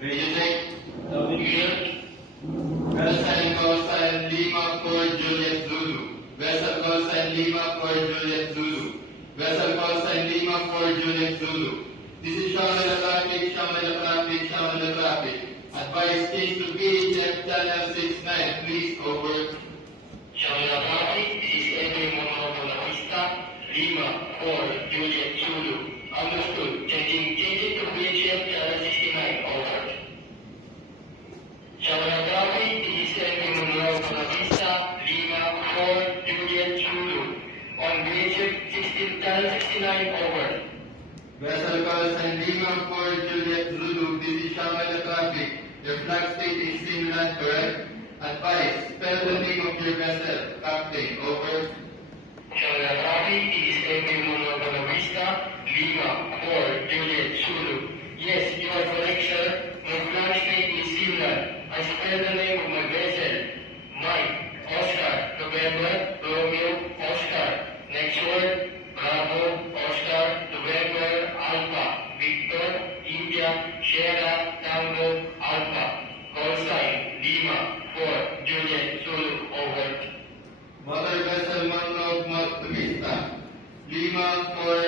Radio check. Clear. Vessel call sign Lima for Juliet Zulu. Vessel call sign Lima for Juliet Zulu. Vessel call sign Lima for Juliet Zulu. This is Shamila traffic, Shamila traffic, Shamila traffic. Advice change to PHF channel 69, please over. Shamila traffic, this is Edwin Monroe Bonavista, Lima for Juliet Zulu. Understood. Changing to PHF channel 69, over. Shamila traffic, this is Edwin Monroe Bonavista, Lima for Juliet Zulu. On PHF channel 69, over. Vessel call sign Lima for Juliet Zulu. This is Shamila traffic. Your flag state is Finland, correct? Advice, spell the name of your vessel. Captain, over. Shamila traffic, this is Edwin Monroe Bonavista, Lima for Juliet Zulu. Yes, you are correct, sir. My flag state is Finland. I spell the name of my vessel. Mike, Oscar, November, Romeo, Oscar. Next word, Bravo, Oscar, November, Alpha, Victor, India, Sierra, Tango, Alpha. Call sign, Lima, for Juliet Zulu, over. Motor vessel Monroe Bonavista. Lima for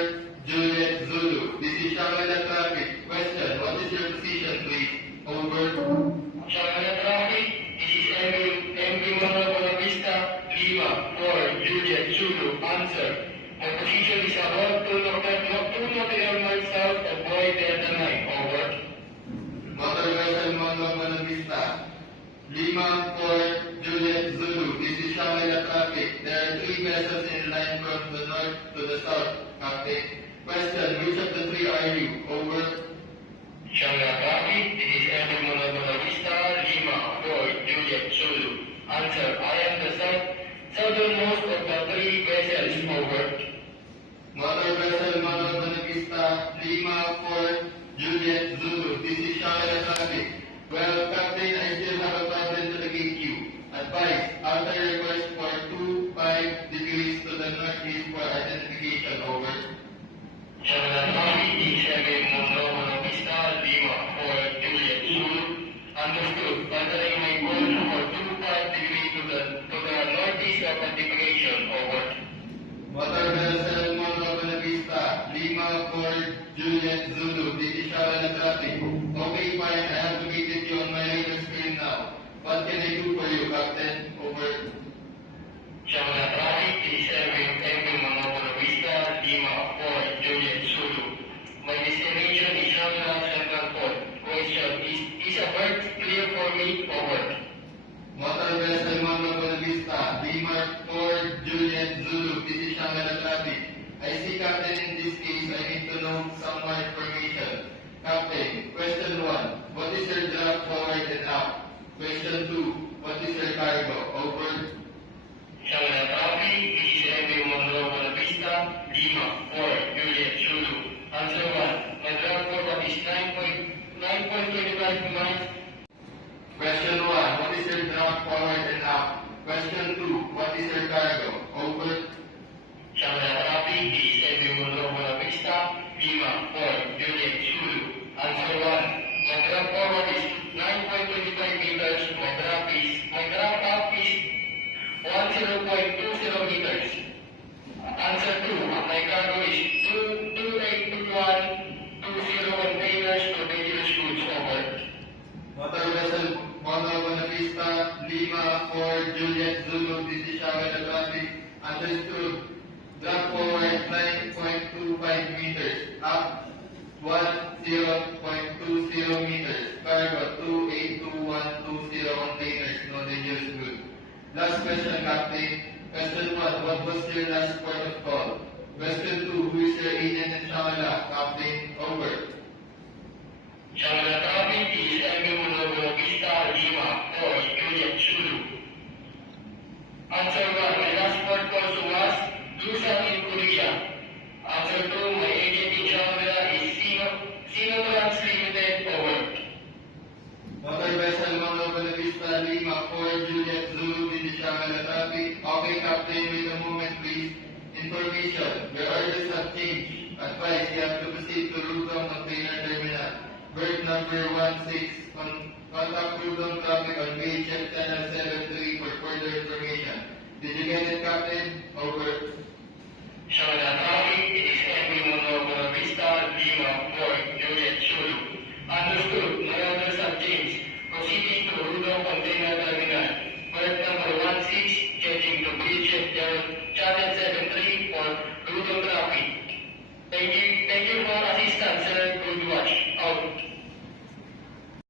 Juliet Zulu. This is Shamila traffic. Question, what is your position, please? Over. Shamila traffic, this is MV Monroe Bonavista, Lima, for Juliet Zulu, answer. My position is about 2 nautical miles south of Boy Delta 9, over. Motor vessel Monroe Bonavista. Lima for Juliet Zulu. This is Shamila traffic. There are 3 vessels in line from the north to the south, Captain. Question, which of the 3 are you? Over. Shamila traffic, this is MV Monroe Bonavista, Lima, for Juliet Zulu, answer. I am the southernmost of the 3 vessels, over. Motor vessel Monroe Bonavista. Lima for Juliet Zulu. This is Shamila traffic. Well, Captain, I still have a problem to locate you. Advice, after request for 25 degrees to the northeast for identification, over. Shamila traffic, this is MV Monroe Bonavista, Lima, for Juliet Zulu, understood. Considering my course for 25 degrees to the northeast of identification, over. Motor vessel Monroe Bonavista. Lima for Juliet Zulu. This is Shamila traffic. Okay, fine. I have located you on my radar screen now. What can I do for you, Captain? Over. Shamila traffic, this is MV Monroe Bonavista, Lima, for Juliet Zulu. My destination is Shamila Central Port. Question, is a berth clear for me, over. Motor vessel Monroe Bonavista. Lima for Juliet Zulu. This is Shamila traffic. I see, Captain, in this case, I need to know some more information. Captain, question 1. What is your draft forward and up? Question 2. What is your cargo? Over. Shamila traffic, this is MV Monroe Bonavista, Lima, for Juliet Zulu. Answer 1. My draft forward is 9.25 miles. Question 1. What is your draft forward and up? Question 2. What is your cargo? Over. Shamila traffic, this is MV Monroe Bonavista, Lima, for Juliet Zulu. Answer 1. My draft forward is 9.25 meters. My draft up is 10.20 meters. Answer 2. My cargo is 2821 containers for dangerous goods, over. Motor vessel Monroe Bonavista. Lima for Juliet Zulu. This is Shamila traffic. Understood. Draft forward 9.25 meters. Up 10.20 meters. Cargo 282120 containers. No dangerous goods. Last question, Captain. Question 1. What was your last port of call? Question 2. Who is your agent in Shamila? Captain, over. Shamila traffic, this is MV Monroe Bonavista, Lima, for Juliet Zulu. Answer 1. My last port call was Busan in Korea. Answer 2. My agent in Shamila is Sinotrans Limited, over. Motor vessel Monroe Bonavista. Lima for Juliet Zulu. This is Shamila traffic. Okay, Captain, wait a moment, please. Information. Your orders have changed. Advice, you have to proceed to Luzon, contact Rudolph traffic on VHF Channel 73 for further information. Did you get it, Captain? Over. Shabada traffic, it is Henry Mono Buena Vista, Lima, Fort, Juliet, Zulu. Understood, no other subjects. Proceeding to Rudolph Container Terminal. Flight number 16, changing to VHF Channel 73 for Rudolph traffic. Thank you for